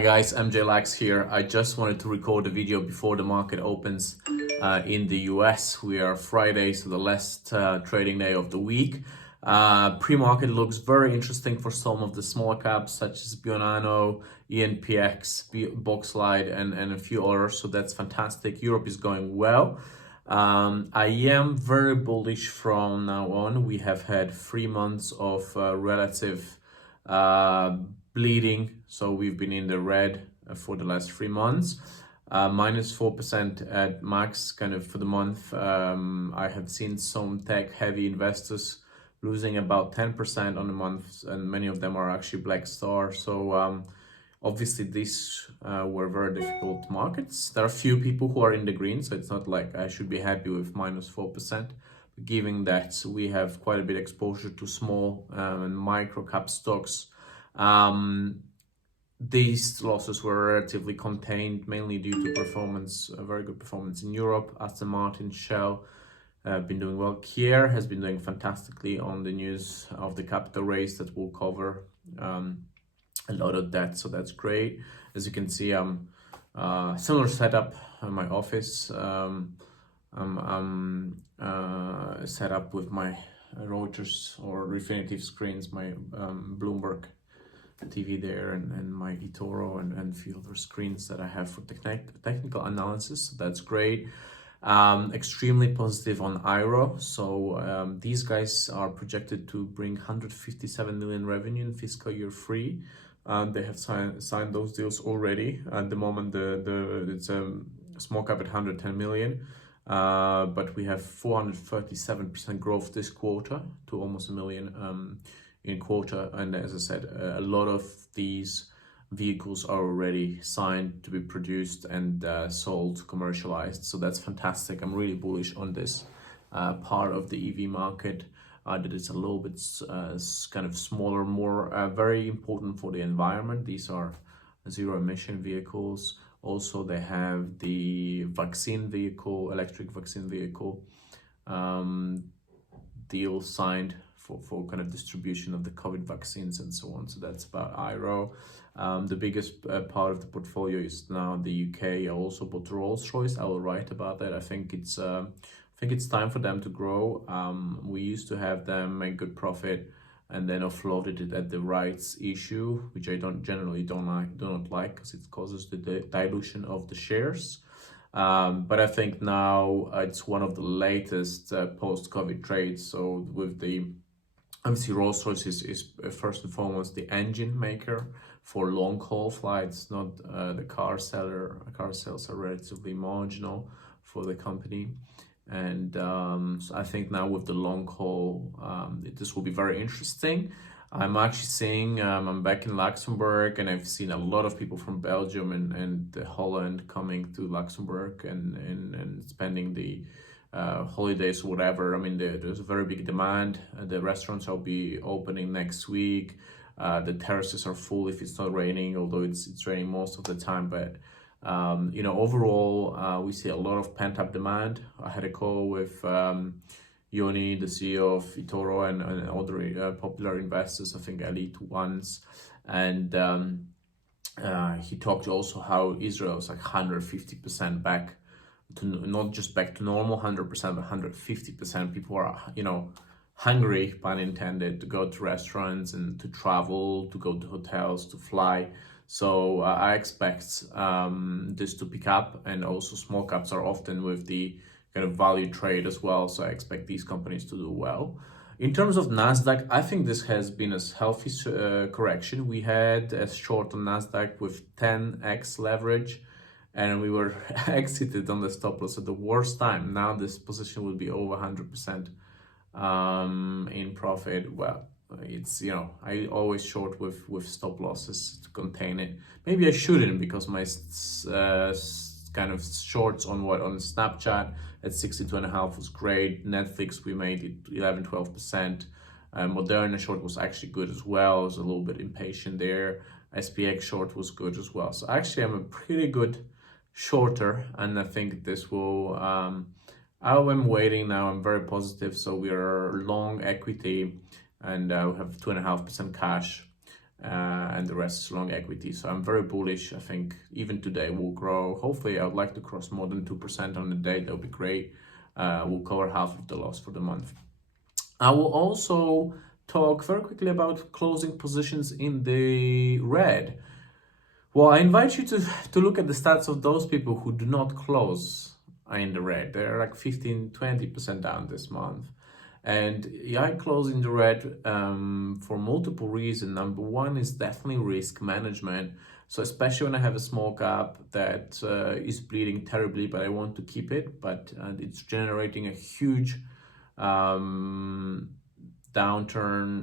Hi guys, MJ Lax here. I just wanted to record a video before the market opens in the US. We are Friday, so the last trading day of the week. Pre-market looks very interesting for some of the small caps such as Bionano, ENPX, Boxlight, and a few others. So that's fantastic. Europe is going well. I am very bullish from now on. We have had 3 months of relative bleeding, so we've been in the red for the last 3 months. Minus 4% at max kind of for the month. I have seen some tech heavy investors losing about 10% on the month, and many of them are actually Black Star. So obviously these were very difficult markets. There are few people who are in the green, so it's not like I should be happy with minus 4%. Given that we have quite a bit exposure to small and micro cap stocks, these losses were relatively contained, mainly due to performance, a very good performance in Europe. Aston Martin, Shell have been doing well. Kier has been doing fantastically on the news of the capital raise that will cover a lot of that, so that's great. As you can see, similar setup in my office. I'm set up with my Reuters or Refinitiv screens, my Bloomberg TV there, and my eToro and a few other screens that I have for technical analysis. So that's great. Extremely positive on IRO. So these guys are projected to bring 157 million revenue in fiscal year 3. They have signed those deals already. At the moment, it's a small cap at 110 million. But we have 437% growth this quarter to almost a million in quarter. And as I said, a lot of these vehicles are already signed to be produced and sold, commercialized. So that's fantastic. I'm really bullish on this part of the EV market. That it's a little bit kind of smaller, more very important for the environment. These are zero emission vehicles. Also, they have the vaccine vehicle, electric vaccine vehicle deal signed for kind of distribution of the COVID vaccines and so on. So that's about IRO. The biggest part of the portfolio is now the UK. I also bought Rolls-Royce. I will write about that. I think it's time for them to grow. We used to have them make good profit, and then offloaded it at the rights issue, which I don't like because it causes the dilution of the shares. But I think now it's one of the latest post-COVID trades. So with the obviously Rolls-Royce is first and foremost the engine maker for long haul flights, not the car seller. Car sales are relatively marginal for the company. And so I think now with the long haul, this will be very interesting. I'm actually seeing, I'm back in Luxembourg, and I've seen a lot of people from Belgium and Holland coming to Luxembourg and spending the holidays or whatever. I mean, there's a very big demand. The restaurants will be opening next week. The terraces are full if it's not raining, although it's raining most of the time. But overall, we see a lot of pent-up demand. I had a call with Yoni, the CEO of eToro, and other popular investors, I think elite ones. And he talked also how Israel is like 150% back to, not just back to normal 100%, but 150%. People are, hungry, pun intended, to go to restaurants and to travel, to go to hotels, to fly. So I expect this to pick up, and also small caps are often with the kind of value trade as well. So I expect these companies to do well. In terms of Nasdaq, I think this has been a healthy correction. We had a short on Nasdaq with 10x leverage, and we were exited on the stop loss at the worst time. Now this position will be over 100% in profit. Well, it's, I always short with stop losses to contain it. Maybe I shouldn't, because my kind of shorts on Snapchat at 62.5 was great. Netflix, we made it 11-12%. Moderna short was actually good as well. I was a little bit impatient there. SPX short was good as well. So actually I'm a pretty good shorter, and I think this will I'm waiting now. I'm very positive. So we are long equity, and we have 2.5% cash, and the rest is long equity. So I'm very bullish. I think even today we'll grow. Hopefully, I would like to cross more than 2% on the day. That would be great. We'll cover half of the loss for the month. I will also talk very quickly about closing positions in the red. Well, I invite you to look at the stats of those people who do not close in the red. They're like 15-20% down this month. And I close in the red for multiple reasons. Number one is definitely risk management. So especially when I have a small cap that is bleeding terribly, but I want to keep it, but it's generating a huge downturn,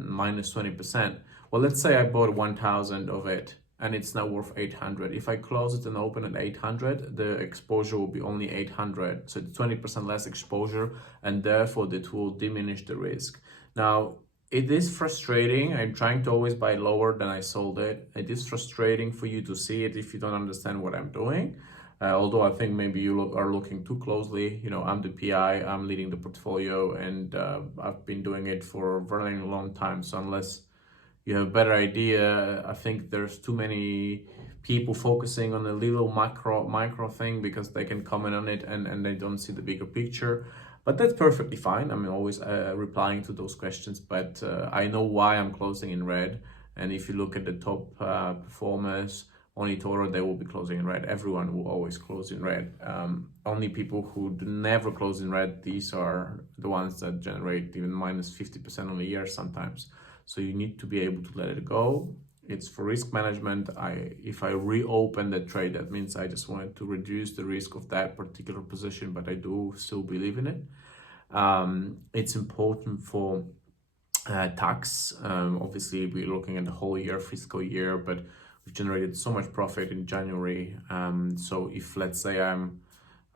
minus 20%. Well, let's say I bought 1,000 of it and it's now worth 800. If I close it and open at 800, the exposure will be only 800. So it's 20% less exposure, and therefore that will diminish the risk. Now, it is frustrating. I'm trying to always buy lower than I sold it. It is frustrating for you to see it if you don't understand what I'm doing. Although I think maybe you are looking too closely. You know, I'm the PI, I'm leading the portfolio, and I've been doing it for a very long time. So unless you have a better idea, I think there's too many people focusing on a little micro thing because they can comment on it and they don't see the bigger picture. But that's perfectly fine. I'm always replying to those questions, but I know why I'm closing in red. And if you look at the top performers on eToro, they will be closing in red. Everyone will always close in red. Only people who do never close in red, these are the ones that generate even minus 50% on a year sometimes. So you need to be able to let it go. It's for risk management. If I reopen the trade, that means I just wanted to reduce the risk of that particular position, but I do still believe in it. It's important for tax. Obviously, we're looking at the whole year, fiscal year, but we've generated so much profit in January. So if, let's say, I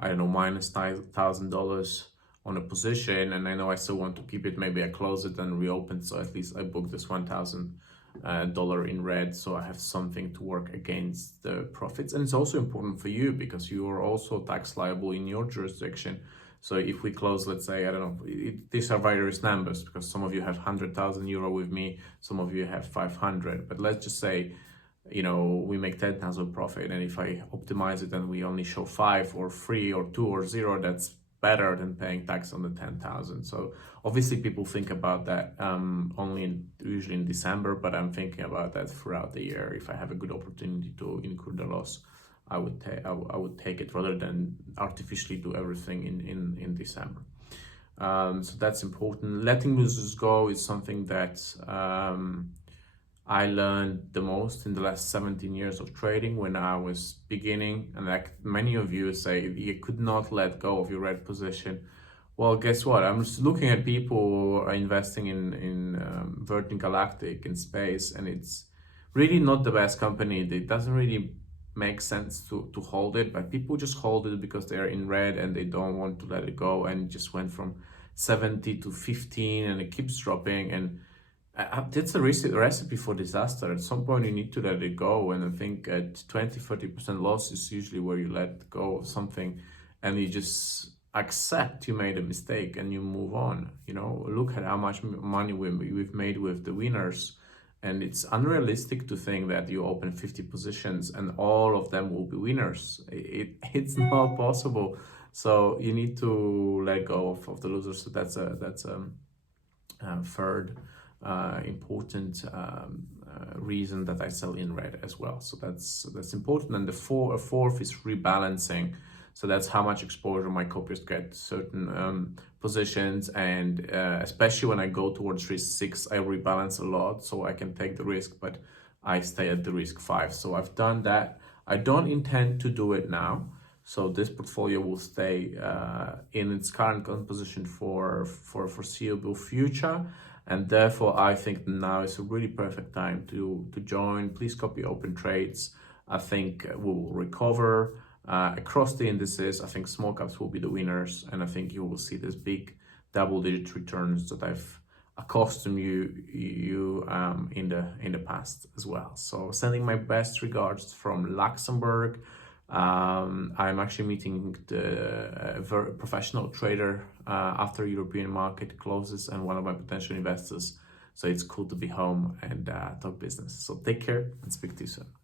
don't know, minus $1,000 on a position, and I know I still want to keep it, maybe I close it and reopen, so at least I book this $1,000 in red, so I have something to work against the profits. And it's also important for you because you are also tax liable in your jurisdiction. So if we close, let's say, I don't know, these are various numbers because some of you have 100,000 euro with me, some of you have 500, but let's just say, you know, we make 10,000 profit, and if I optimize it and we only show 5 or 3 or 2 or 0, that's better than paying tax on the 10,000. So obviously people think about that usually in December, but I'm thinking about that throughout the year. If I have a good opportunity to include the loss, I would take it rather than artificially do everything in December. So that's important. Letting losers go is something that I learned the most in the last 17 years of trading when I was beginning. And like many of you say, you could not let go of your red position. Well, guess what? I'm just looking at people who are investing in Virgin Galactic in space, and it's really not the best company. It doesn't really make sense to hold it, but people just hold it because they're in red and they don't want to let it go, and it just went from 70 to 15 and it keeps dropping, and that's a recipe for disaster. At some point you need to let it go, and I think at 20-30% loss is usually where you let go of something and you just accept you made a mistake and you move on. You know, look at how much money we've made with the winners, and it's unrealistic to think that you open 50 positions and all of them will be winners. It's not possible. So you need to let go of the losers. So that's a third important reason that I sell in red as well. So that's important. And the fourth is rebalancing. So that's how much exposure my copiers get to certain positions, and especially when I go towards risk 6, I rebalance a lot so I can take the risk, but I stay at the risk 5. So I've done that. I don't intend to do it now. So this portfolio will stay in its current composition for foreseeable future. And therefore, I think now is a really perfect time to join. Please copy open trades. I think we will recover across the indices. I think small caps will be the winners, and I think you will see this big double-digit returns that I've accustomed you in the past as well. So sending my best regards from Luxembourg. I'm actually meeting the very professional trader after European market closes, and one of my potential investors So it's cool to be home and talk business. So take care and speak to you soon.